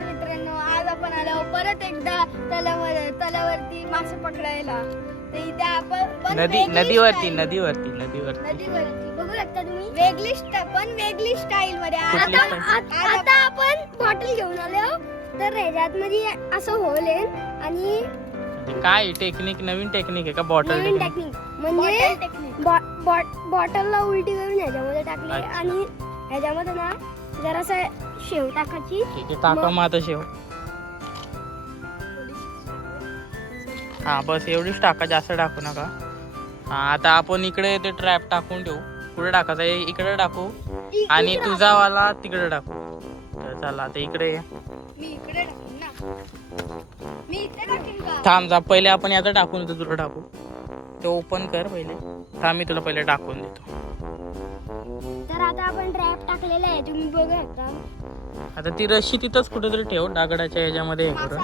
नमस्कार मित्रांनो आज आपण आलो परत एकदा तलावर तलावरती मासे पकडायला. तर इथे आपण पण नदी नदीवरती नदीवरती नदीवरती. नदीवरती. बघू शकता तुम्ही वेगळी स्टा- पण वेगळी स्टाईल मध्ये कुठली आता आपण बॉटल घेऊन आलो. तर ह्याच्यात मध्ये असं होल आहे आणि म्हणजे काय टेक्निक नवीन टेक्निक आहे का बॉटल नवीन टेक्निक टेक्निक म्हणजे बॉ- बॉ- बॉटलला उलटी करून ह्याच्यामध्ये टाकली. अच्छा. आणि ह्याच्यामध्ये ना जरासं शेव टाकायची ठीक आहे टाका मग? आता शेव. हा बस एवढीच टाका जास्त टाकू नका. हा आता आपण इकडे ते ट्रॅप टाकून ठेवू. कुठे टाकायचं आहे? इकडे टाकू. आणि इकडे तुझा वाला तिकडे टाकू. तर चला आता इकडे थांब जा. पहिले आपण याचं टाकून तुला टाकू. ते ओपन कर पहिले. थांब मी तुला पहिले टाकून देतो. तर आता आपण ट्रॅप टाकलेला आहे. तुम्ही बघू शकता आता ती रशी तिथंच कुठेतरी ठेव ह्याच्यामध्ये हे करून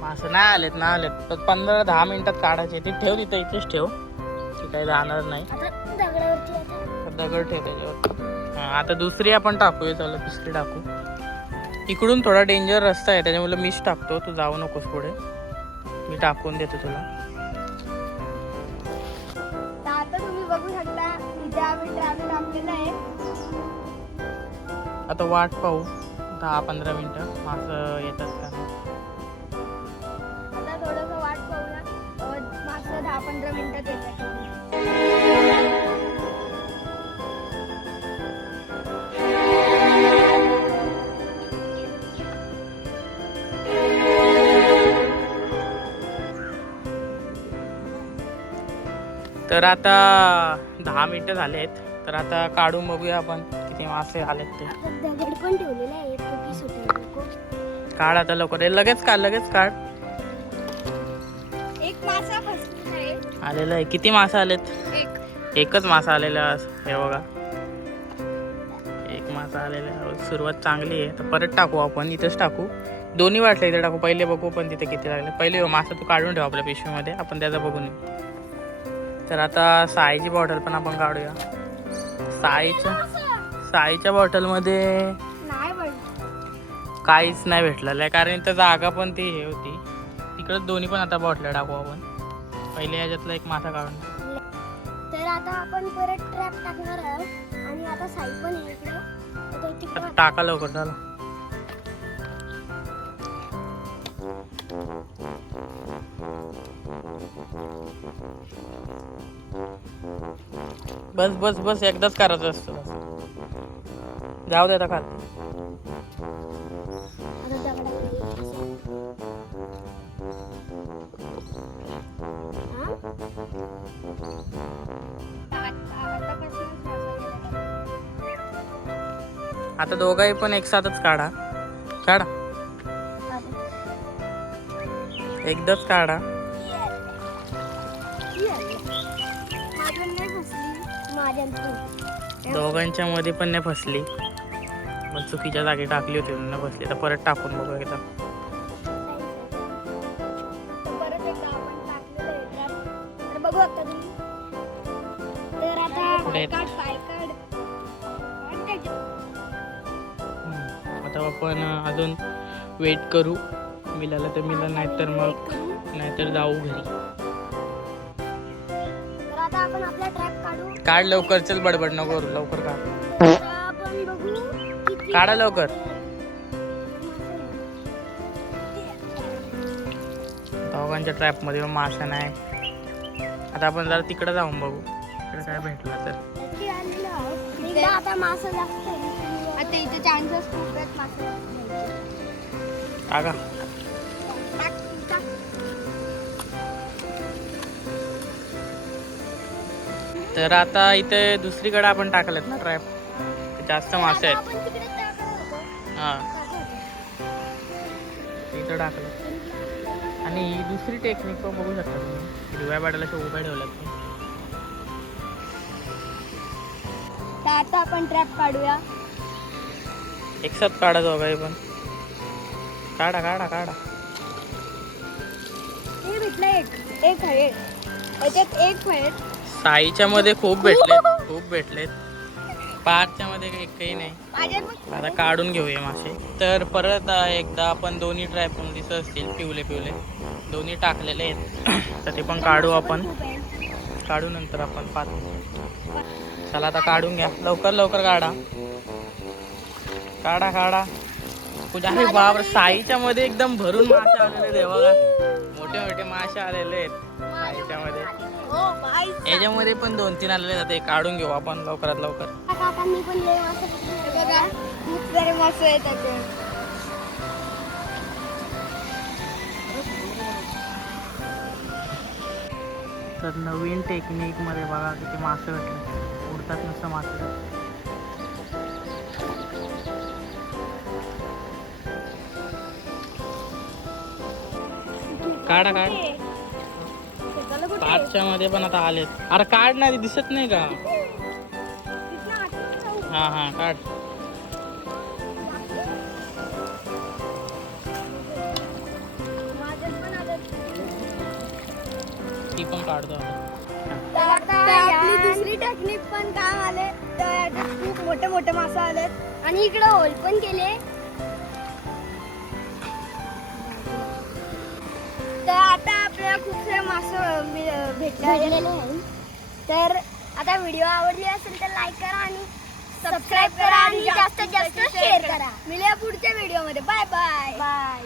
मासा नाही आलेत ना आलेत. तर पंधरा दहा मिनिटात काढायचे ते ठेव तिथं इथेच ठेव. ती काही जाणार नाही. दगड ठेव त्याच्यावर आता दुसरी आपण टाकूया. चला दुसरी टाकू. इकडून थोडा डेंजर रस्ता आहे. त्याच्यामुळे मीच टाकतो. तू जाऊ नकोस पुढे. मी टाकून देतो तुला. आता तुम्ही बघू शकता इथे आम्ही ट्रॅप टाकलेला आहे. आता वाट पाहू दहा पंधरा मिनिटं मासं येतात का. आता थोडंसं वाट पाहूया. मागचं दहा पंधरा मिनिटात येतात. तर आता दहा मिनिटं झाले आहेत तर आता काढून बघूया आपण किती मासे आलेत ते. काढ आता लवकर. लगेच काढ लगेच काढ. एक मासा आलेलं आहे. किती मासे आलेत? एक. एकच मासा आलेला आहे. हे बघा. एक मासा आलेला आहे. सुरुवात चांगली आहे. तर परत टाकू आपण. इथेच टाकू. दोन्ही वाटले इथे टाकू. पहिले बघू पण तिथे किती लागले. पहिले मासा तू काढून ठेव आपल्या पिशवीमध्ये. आपण त्याचा बघून येऊ. तर आता साईची बॉटल पण आपण काढूया. साईच्या साईच्या बॉटलमध्ये काहीच नाही भेटलेलं आहे कारण इथं जागा पण ती हे होती. तिकडं दोन्ही पण आता बॉटल्या टाकू आपण. पहिले ह्याच्यातला एक मासा काढून. तर आता आपण परत ट्रॅप टाकणार आहोत. आणि आता साई पण आहे इकडं. आता टाका लवकर झालं बस बस बस एकदाच करायचं असतं जाऊ दे आता काल आता आता दोघाही पण एक साथच काढा. काढा. एकदाच काढा. दोघांच्या मध्ये पण नाही फसली. पण चुकीच्या जागी टाकली होती नाही फसली. तर परत टाकून बघू एकदा. बघू आता तुम्ही. तर आता आपण अजून वेट करू. मिळालं तर मिळालं नाही तर मग नाहीतर जाऊ घरी. आता आपण आपला ट्रॅप काढू. काढ लवकर चल बडबड नको करू लवकर काढ. तर आपण बघू किती काढा लवकर. दोघांच्या ट्रॅपमध्ये पण मासा नाही. आता आपण जरा तिकडे जाऊन बघू. तिकडे काय भेटलं तर. किती आणलं. आहोत? इकडं आता मासा जास्त आहे. आता इथे चान्सेस खूप आहेत मासा. टाका तर आता इथे दुसरीकडे आपण टाकलेत ना ट्रॅप. जास्त मासे आहेत. हां. इथं टाकलं. आणि ही दुसरी टेक्निक पण बघू शकता तुम्ही. हिरव्या बाटाला अशा उभ्या ठेवल्यात आता आपण ट्रॅप काढूया. एक साथ काढा दोघाही पण. काढा काढा काढा. हे भेटलं एक. एक आहे. याच्यात एक आहे साईच्या मध्ये खूप भेटलेत खूप भेटलेत. पाचच्या मध्ये एकही नाही. आता काढून घेऊया मासे. तर परत एकदा आपण दोन्ही ट्राय पण दिसत असतील पिवले पिवले. दोन्ही टाकलेले आहेत. तर ते पण काढू आपण. काढू नंतर आपण पाच. चला आता काढून घ्या. लवकर लवकर काढा. काढा काढा. पूजा अरे बाप साईच्या मध्ये एकदम भरून मासे आलेले आहेत. मोठे मोठे मासे आलेले आहेत. साईच्या मध्ये हो बाई. याच्यामध्ये पण दोन तीन आलेले आहेत. ते काढून घेऊ आपण लवकरात लवकर. तर नवीन टेक्निकमध्ये बघा किती मासे भेटले. उडतात नुसतं मासे. काढा काढ. शेताला मध्ये पण आता आलेत. अरे काढ ना दिसत नाही का? हा हा काढ पण ती पण काढतो दुसरी टेक्निक पण काम आले खूप मोठे मोठे मासे आलेत. आणि इकडे होल पण केले तर आता मासे भेटलेले आहे. तर आता व्हिडिओ आवडली असेल तर लाईक करा आणि सबस्क्राईब करा आणि जास्तीत जास्त शेअर करा. मिळूया पुढच्या व्हिडिओमध्ये बाय बाय बाय